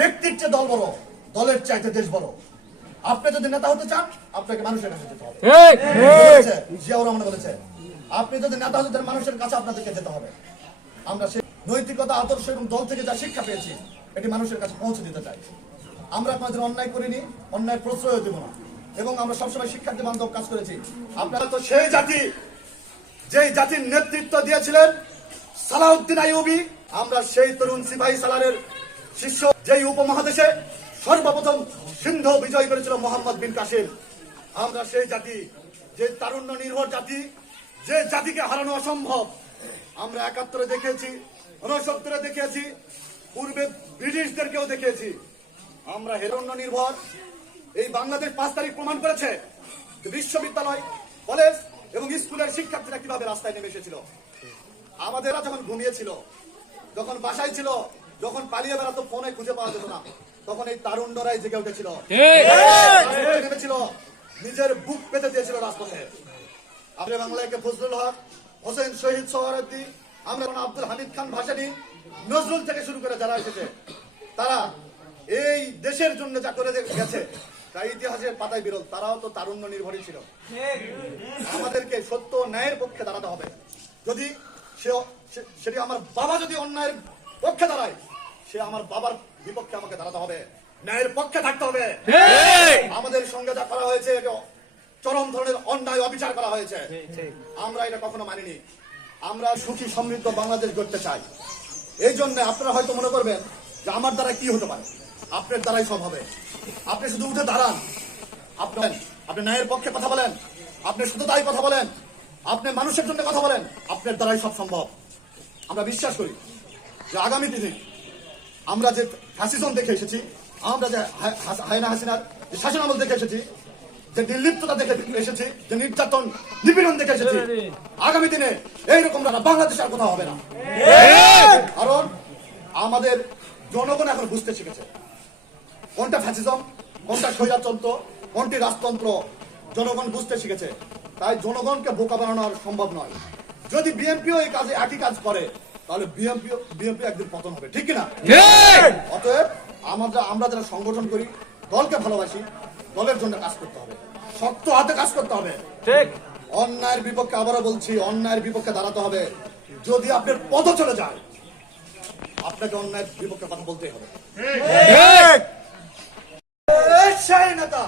ব্যক্তির চেয়ে দল বড় দলের চাইতে দেশ বড় আপনি যদি নেতা হতে চান আপনাকে মানুষের কাছে যেতে হবে। জিয়াউর রহমান বলেছে আপনি যদি নেতা হতে চান মানুষের কাছে আপনাদেরকে যেতে হবে। আমরা সেই নৈতিকতা আদর্শ এবং দল থেকে যা শিক্ষা পেয়েছি এটি মানুষের কাছে পৌঁছে দিতে চাই। আমরা আপনাদের অন্যায় করিনি অন্যায় প্রশ্রয় দেব না। এবং আমরা সবসময় শিক্ষার্থী বান্ধব কাজ করেছি। আপনারা তো সেই জাতি যেই জাতির নেতৃত্ব দিয়েছিলেন সালাউদ্দিন আইয়ুবি আমরা সেই তরুণ সিপাহী সালারের শিষ্য যেই উপমহাদেশে সর্বপ্রথম সিন্ধ বিজয় করেছিল মোহাম্মদ বিন কাসিম। আমরা সেই জাতি, যে তারুণ্য নির্ভর জাতি, যে জাতিকে হারানো অসম্ভব। আমরা একাত্তরে দেখেছি উনসত্তরে দেখেছি পূর্বে ব্রিটিশদেরকেও দেখেছি আমরা হেরণ্য নির্ভর। এই বাংলাদেশ পাঁচ তারিখ প্রমাণ করেছে বিশ্ববিদ্যালয়, কলেজ এবং স্কুলের শিক্ষার্থীরা কীভাবে রাস্তায় নেমে এসেছিল। আমাদের যখন ঘুমিয়েছিল, যখন বাসায় ছিল যখন পালিয়ে বেড়াতো ফোনে খুঁজে পাওয়া যেত না। তখন এই তারুণ্যরাই জেগে উঠেছিল। নেমেছিল নিজের বুক পেতে দিয়েছিল রাজপথে। আপনি বাংলাকে ফজলুল হক হোসেন শহীদ সোহরাদ্দি আমরা আব্দুল হামিদ খান ভাসানি নজরুল থেকে শুরু করে যারা এসেছে তারা এই দেশের জন্য যা করে গেছে তা ইতিহাসের পাতায় বিরল। তারাও তো তারুণ্য নির্ভরই ছিল। আমাদেরকে সত্য ন্যায়ের পক্ষে দাঁড়াতে হবে। যদি সে- সেটি আমার বাবা যদি অন্যায়ের পক্ষে দাঁড়ায় সে আমার বাবার বিপক্ষে আমাকে দাঁড়াতে হবে। ন্যায়ের পক্ষে থাকতে হবে। আমাদের সঙ্গে যা করা হয়েছে এটা চরম ধরনের অন্যায় অবিচার করা হয়েছে। আমরা এটা কখনো মানিনি। আমরা সুখী সমৃদ্ধ বাংলাদেশ গড়তে চাই। এই জন্য আপনারা হয়তো মনে করবেন যে আমার দ্বারা কি হতে পারে? আপনার দ্বারাই সব হবে। আপনি শুধু উঠে দাঁড়ান। আপনার আপনি ন্যায়ের পক্ষে কথা বলেন। আপনি শুধু সততায় কথা বলেন। আপনি মানুষের জন্য কথা বলেন। আপনার দ্বারাই সব সম্ভব। আমরা বিশ্বাস করি যে আগামী দিনে আমরা যে ফ্যাসিজম দেখে এসেছি আমরা যে হায়না হাসিনার যে শাসন আমল দেখে এসেছি যে নির্লিপ্ততা দেখে এসেছি যে নির্যাতন নিপীড়ন দেখে এসেছি আগামী দিনে এইরকম রানা বাংলাদেশে আর কোথাও হবে না। কারণ আমাদের জনগণ এখন বুঝতে শিখেছে। কোনটা ফ্যাসিজম কোনটা স্বৈরাতন্ত্র কোনটি রাজতন্ত্র জনগণ বুঝতে শিখেছে। তাই জনগণকে বোকা বানানো সম্ভব নয়। যদি বিএনপিও এই কাজে একই কাজ করে তাহলে একদিন পতন হবে ঠিক কিনা? অতএব আমরা আমরা যারা সংগঠন করি দলকে ভালোবাসি দলের জন্য কাজ করতে হবে। শক্ত হাতে কাজ করতে হবে। ঠিক। অন্যায়ের বিপক্ষে আবারও বলছি অন্যায়ের বিপক্ষে দাঁড়াতে হবে। যদি আপনার পথ চলে যায় আপনাকে অন্যায়ের বিপক্ষে কথা বলতেই হবে। নেতা